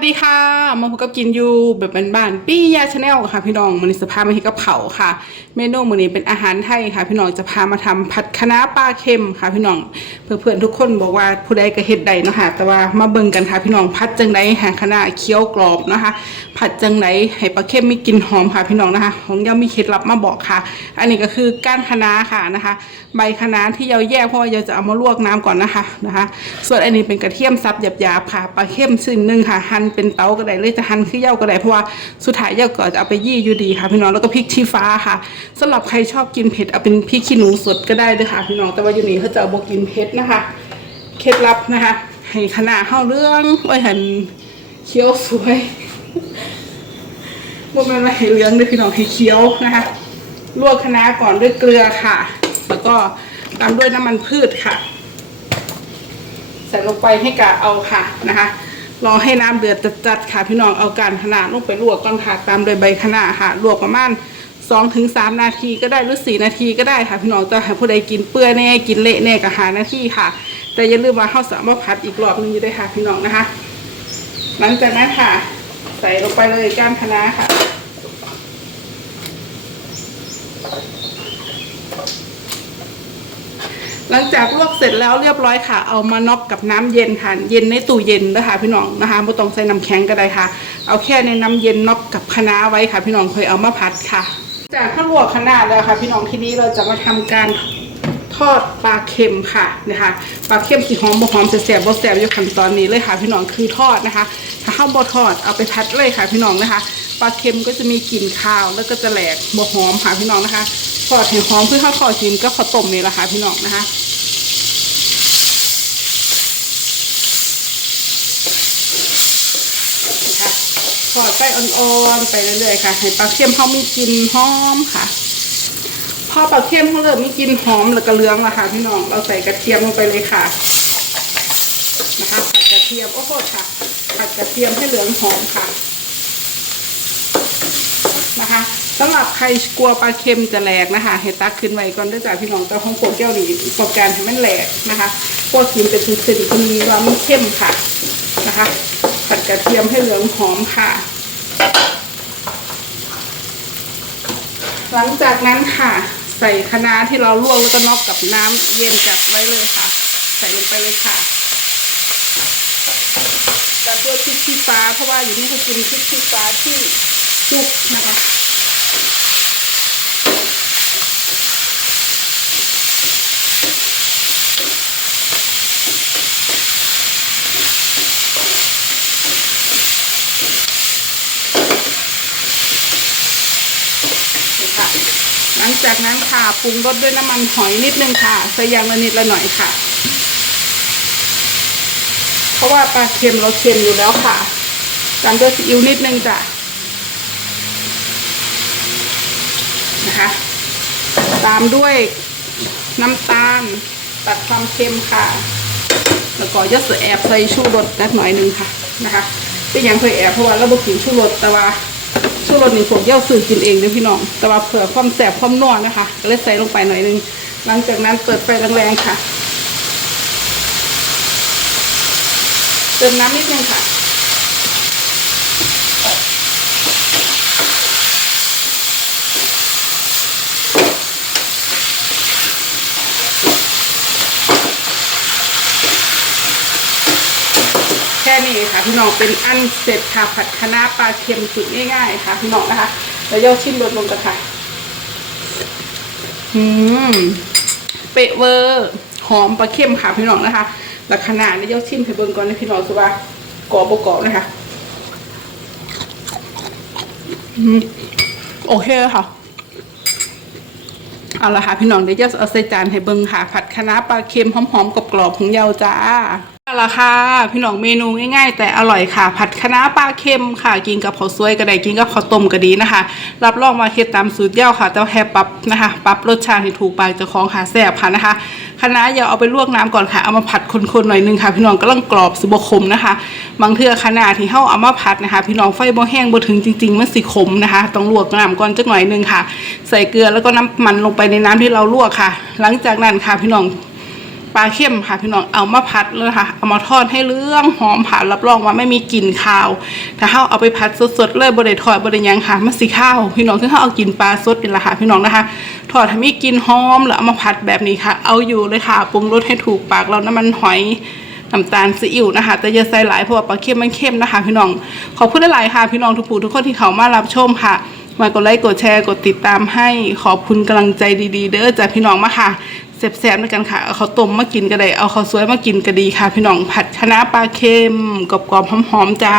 สดีค่ะ มาพบกับกินยูแบบบ้านๆปี้ยาชาแนลค่ะ พี่น้องมันนี้สภามาที่กับเขาค่ะ เมนูมื้อนี้เป็นอาหารไทยค่ะ พี่น้องจะพามาทำผัดคะน้าปลาเค็มค่ะ พี่น้องเพื่อนๆทุกคนบอกว่าผู้ใดก็เฮ็ดได้เนาะค่ะแต่ว่ามาเบิ่งกันค่ะ พี่น้องผัดจังไดหางคะน้าเคี้ยวกรอบนะคะ ผัดจังไดให้ปลาเค็มมีกลิ่นหอมค่ะ พี่น้องนะคะของย่ามีเคล็ดลับมาบอกค่ะ อันนี้ก็คือก้านคะน้าค่ะนะคะ ใบคะน้าที่เราแยกเพราะว่าเราจะเอามาลวกน้ำก่อนนะคะนะคะ ส่วนอันนี้เป็นกระเทียมซับหยาบๆค่ะปลาเค็มซึ่งหนึ่งค่ะหั่นเป็นเตาก็ได้เลยจะหั่นคือเย้าก็ได้เพราะว่าสุดท้ายเย้าก็จะเอาไปยี่อยู่ดีค่ะ พี่น้องแล้วก็พริกชี้ฟ้าค่ะสำหรับใครชอบกินเผ็ดเอาเป็นพริกขี้หนูสดก็ได้ด้วยค่ะ พี่น้องแต่ว่าอยู่นี่เขาจะเอาบกินเผ็ดนะคะ เคล็ดลับนะคะให้ขนาดเข้าเรื่องไว้หันเคี้ยวสวยว่ามันมาให้เหลืองด้วยพี่น้องให้เคี้ยวนะคะลวกคะน้าก่อนด้วยเกลือค่ะ แล้วก็ตามด้วยน้ำมันพืชค่ะ ใส่ลงไปให้กะเอาค่ะนะคะ รอให้น้ำเดือดจัดๆค่ะพี่น้องเอาการขนาดลงไปลวกก่อนค่ะตามโดยใบคะน้าค่ะลวกประมาณสองถึงสามนาทีก็ได้หรือสี่นาทีก็ได้ค่ะพี่น้องจะให้ผู้ใดกินเปื้อยแน่กินเละแน่กับหานาทีค่ะ แต่อย่าลืมว่าข้าวสามาผัดอีกรอบนึงอยู่ด้วยค่ะพี่น้องนะคะ หลังจากนั้นค่ะ ใส่ลงไปเลยก้านคะน้าค่ะ หลังจากลวกเสร็จแล้วเรียบร้อยค่ะ เอามาน็อกกับน้ำเย็นค่ะ เย็นในตู้เย็นนะคะพี่น้องนะคะไม่ต้องใส่น้ำแข็งก็ได้ค่ะ เอาแค่ในน้ำเย็นน็อกกับคะน้าไว้ค่ะ พี่น้องเคยเอามาผัดค่ะ จากข้าวลวกคะน้าแล้วค่ะ พี่น้องทีนี้เราจะมาทำการทอดปลาเค็มค่ะนะคะปลาเค็มสีหอมบ่หอมแสบๆบ่แสบอยู่ขั้นตอนนี้เลยค่ะ พี่น้องคือทอดนะคะ ถ้าข้าวบ่ทอดเอาไปพัดเลยค่ะ พี่น้องนะคะปลาเค็มก็จะมีกลิ่นคาวแล้วก็จะแหลกบ่หอมค่ะพี่น้องนะคะ ทอดให้หอมเพื่อข้าวทอดกินก็ข้าวต้มนี่แหละค่ะพี่น้องนะคะนะคะทอดไปอ่อนๆไปเรื่อยๆค่ะให้ปลาเค็มเขามีกลิ่นหอมค่ะ พอปลาเค็มเขาเริ่มมีกลิ่นหอมแล้วก็เหลืองแล้วค่ะพี่น้องเราใส่กระเทียมลงไปเลยค่ะ นะคะผัดกระเทียมโอ้โหค่ะผัดกระเทียมให้เหลืองหอมค่ะนะคะ สำหรับใครกลัวปลาเค็มจะแหลกนะคะให้ตักขึ้นไว้ก่อนด้วยจ้ะพี่น้องแต่ของโปรแก้วนี่โปรการให้มันแหลกนะคะพวกกินเป็นสิ่งๆคุณมีว่ามันเข้มค่ะนะคะผัดกระเทียมให้เหลืองหอมค่ะ หลังจากนั้นค่ะ ใส่คะน้าที่เราลวกแล้วก็นอกกับน้ำเย็นจัดไว้เลยค่ะ ใส่ลงไปเลยค่ะจัดด้วยพริกชี้ฟ้าเพราะว่าอยู่นี่เขากินพริกชี้ฟ้าที่จุกนะคะ จากนั้นค่ะปรุงรสด้วยน้ำมันหอยนิดนึงค่ะใส่ยางละนิดละหน่อยค่ะ เพราะว่าปลาเค็มเราเค็มอยู่แล้วค่ะตามด้วยซีอิ๊วนิดนึงจ้ะนะคะ ตามด้วยน้ำตาลตัดความเค็มค่ะ แล้วก็ยัดแอบใส่ชูรสนิดหน่อยหนึงค่ะนะคะเป็นอย่างเคยแอบเพราะว่าเราบอกกินชูรสแต่ว่า ชูรสนี่ผมเย่าซื้อกินเองเด้อพี่น้อง แต่ว่าเผื่อความแสบความนัวนะคะ ก็เลยใส่ลงไปหน่อยนึง หลังจากนั้นเปิดไฟแรงๆค่ะ เติมน้ำนิดนึงค่ะ นี้ค่ะพี่น้องเป็นอันเสร็จค่ะผัดคะน้าปลาเค็มสุดง่ายๆค่ะพี่น้องนะคะแล้วย่อชิมรสลงกันค่ะอืมเปะเวอร์หอมปลาเค็มค่ะพี่น้องนะคะแล้วขนาดนี้ย่อชิมให้เบิ่งก่อนนะพี่น้องสุว่ากรอบบกรอบนะคะโอเคค่ะเอาละค่ะพี่น้องเดี๋ยวจะเอาใส่จานให้เบิ่งค่ะ ผัดคะน้าปลาเค็มหอมๆกรอบๆของเยาจ้า ละค่ะพี่น้องเมนูง่ายๆ แต่อร่อยค่ะ ผัดคะน้าปลาเค็มค่ะ กินกับข้าวสวยก็ได้กินกับข้าวต้มก็ดีนะคะ รับรองว่าเฮ็ดตามสูตรเย้าค่ะแต่แค่ปรับนะคะปรับรสชาติให้ถูกปากเจ้าของค่ะแซ่บค่ะนะคะคะน้าอย่าเอาไปลวกน้ำก่อนค่ะเอามาผัดคนๆหน่อยนึงค่ะ พี่น้องกำลังกรอบสิบ่ขมนะคะบางเทื่อคะน้าที่เฮาเอามาผัดนะคะ พี่น้องไฟบ่แห้งบ่ถึงจริงๆมันสิขมนะคะ ต้องลวกน้ำก่อนจักหน่อยนึงค่ะ ใส่เกลือแล้วก็น้ำมันลงไปในน้ำที่เราลวกค่ะ หลังจากนั้นค่ะพี่น้อง ปลาเค็มค่ะพี่น้องเอามาพัดเลยค่ะ เอามาทอดให้เรื่องหอมผ่านรับรองว่าไม่มีกลิ่นคาว ถ้าเฮาเอาไปพัดสดๆเลยบ่ได้ทอดบ่ได้หยังค่ะมันสิข้าว พี่น้องคือเฮาเอากินปลาสดนี่แหละค่ะพี่น้องนะคะทอดให้มีกลิ่นหอมแล้วเอามาพัดแบบนี้ค่ะ เอาอยู่เลยค่ะปรุงรสให้ถูกปากเราน้ำมันหอยน้ำตาลซีอิ๊วนะคะแต่อย่าใส่หลายเพราะว่าปลาเค็มมันเค็มนะคะ พี่น้องขอบคุณหลายค่ะ พี่น้องทุกผู้ทุกคนที่เขามารับชมค่ะ มากดไลค์กดแชร์กดติดตามให้ขอบคุณกำลังใจดีๆ เด้อจากพี่น้องมาค่ะแซ่บๆด้วยกันค่ะเอาข้าวต้มมากินก็ได้เอาข้าวสวยมากินก็ดีค่ะ พี่น้องผัดคะน้าปลาเค็มกรอบๆหอมๆจ้า